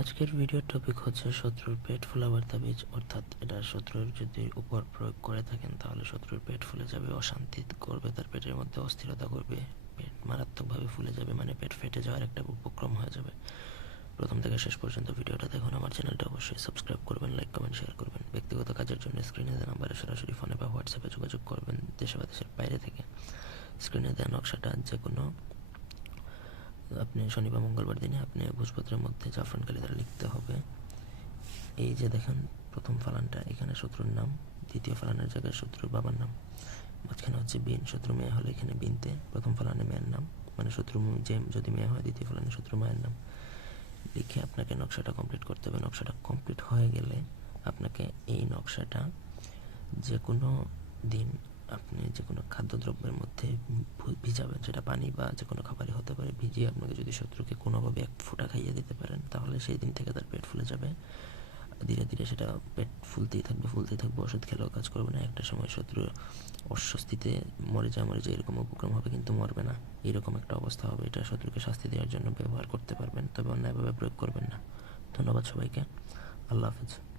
আজকের ভিডিওর টপিক হচ্ছে শত্রুর পেট ফুলাবার তাবিজ অর্থাৎ এটা শত্রুর যদি উপর প্রয়োগ করে থাকেন, তাহলে শত্রুর পেট ফুলে যাবে, অশান্তি করবে, তার পেটের মধ্যে অস্থিরতা করবে, পেট মারাত্মকভাবে ফুলে যাবে মানে পেট ফেটে যাওয়ার একটা উপক্রম হয়ে যাবে। প্রথম থেকে শেষ পর্যন্ত ভিডিওটা দেখুন, আমার চ্যানেলটা অবশ্যই সাবস্ক্রাইব করবেন লাইক কমেন্ট শেয়ার করবেন। ব্যক্তিগত কাজের জন্য স্ক্রিনে দেওয়া নাম্বারে সরাসরি ফোনে বা হোয়াটসঅ্যাপে যোগাযোগ করবেন, দেশে বা দেশের বাইরে থেকে। স্ক্রিনে দেওয়া নকশাটা যে কোনো আপনি শনিবার মঙ্গলবার দিনে আপনি ভোজপত্রের মধ্যে জাফরান কালি দ্বারা লিখতে হবে। এই যে দেখেন, প্রথম ফালানটা, এখানে শত্রুর নাম, দ্বিতীয় ফালানের জায়গায় শত্রুর বাবার নাম, মাঝখানে হচ্ছে বিন শত্রু মেয়ে হলে এখানে বিনতে, প্রথম ফালানে মেয়ের নাম মানে শত্রু যে যদি মেয়ে হয়, দ্বিতীয় ফালানে শত্রু মায়ের নাম। লিখে আপনাকে নকশাটা কমপ্লিট করতে হবে। নকশাটা কমপ্লিট হয়ে গেলে আপনাকে এই নকশাটা যে কোনো দিন আপনি যে কোনো খাদ্যদ্রব্যের মধ্যে ভিজাবেন, সেটা পানি বা যে কোনো খাবারই হতে পারে, ভিজিয়ে আপনাকে যদি শত্রুকে কোনোভাবে এক ফোঁটা খাইয়ে দিতে পারেন, তাহলে সেই দিন থেকে তার পেট ফুলে যাবে। ধীরে ধীরে সেটা পেট ফুলতেই থাকবে ফুলতেই থাকবে, ওষুধ খেলেও কাজ করবে না। একটা সময় শত্রু অস্বস্তিতে মরে যায় মরে যায় এরকম উপক্রম হবে, কিন্তু মরবে না। এরকম একটা অবস্থা হবে, এটা শত্রুকে শাস্তি দেওয়ার জন্য ব্যবহার করতে পারবেন, তবে অন্যায়ভাবে প্রয়োগ করবেন না। ধন্যবাদ সবাইকে। আল্লাহ হাফিজ।